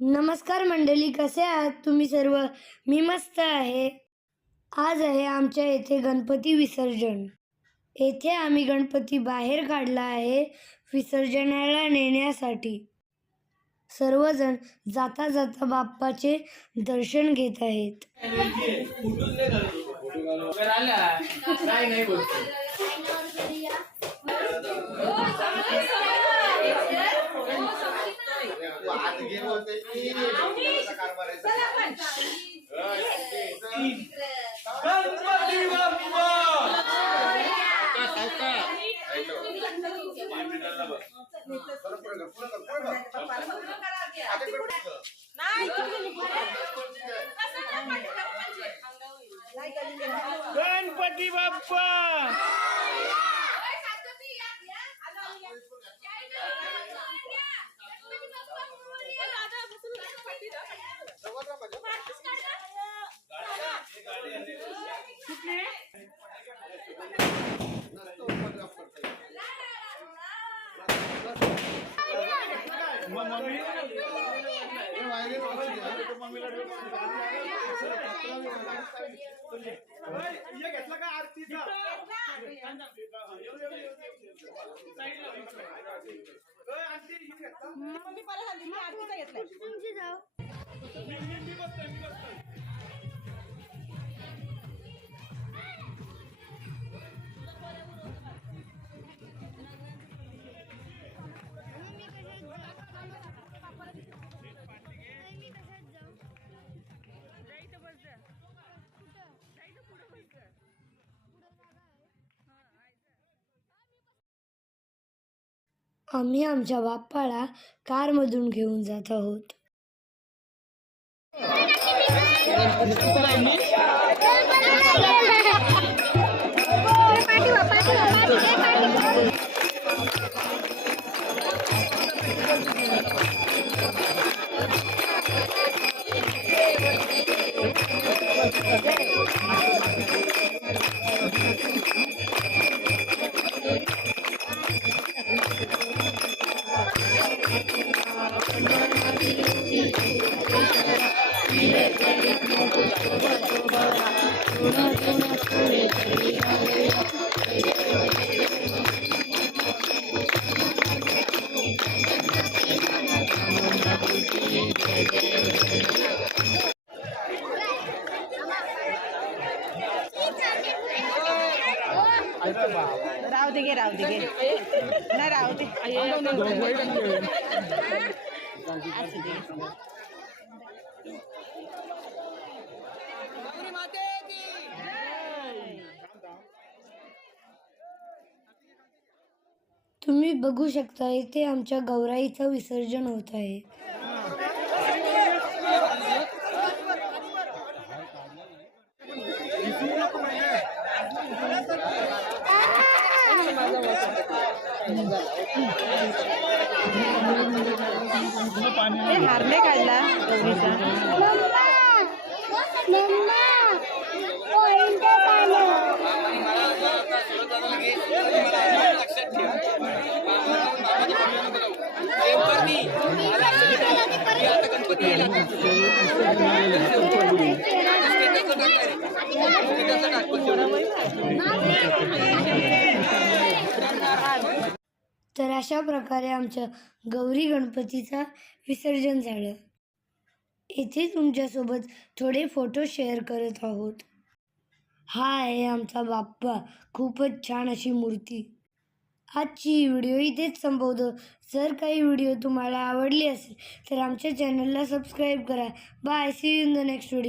नमस्कार मंडळी, कसे आहात तुम्ही सर्व? मी मस्त आहे. आज आहे आमच्या येथे गणपती विसर्जन. येथे आम्ही गणपती बाहेर काढला आहे विसर्जनाला नेण्यासाठी. सर्वजण जाता जाता बाप्पाचे दर्शन घेत आहेत. गणपती बाप्पा घेतला का आरतीचा मम्मी मला सांगितलं मी आरतीचा घेतलाय तुमची जाऊ मी बसतोय आम्ही आमच्या बाप्पाला कारमधून घेऊन जात आहोत. राहू दे ना राहू दे तुम्ही बघू शकता इथे आमच्या गौराईचं विसर्जन होत आहे. हारले काढला तर अशा प्रकारे आमच्या गौरी गणपतीचा विसर्जन झालं. इथे तुमच्यासोबत थोडे फोटो शेअर करत आहोत. हा आहे आमचा बाप्पा, खूपच छान अशी मूर्ती. आजची व्हिडिओ इथेच संपवतो. जर काही व्हिडिओ तुम्हाला आवडली असेल तर आमच्या चॅनलला सबस्क्राईब करा. Bye, see you in the next video.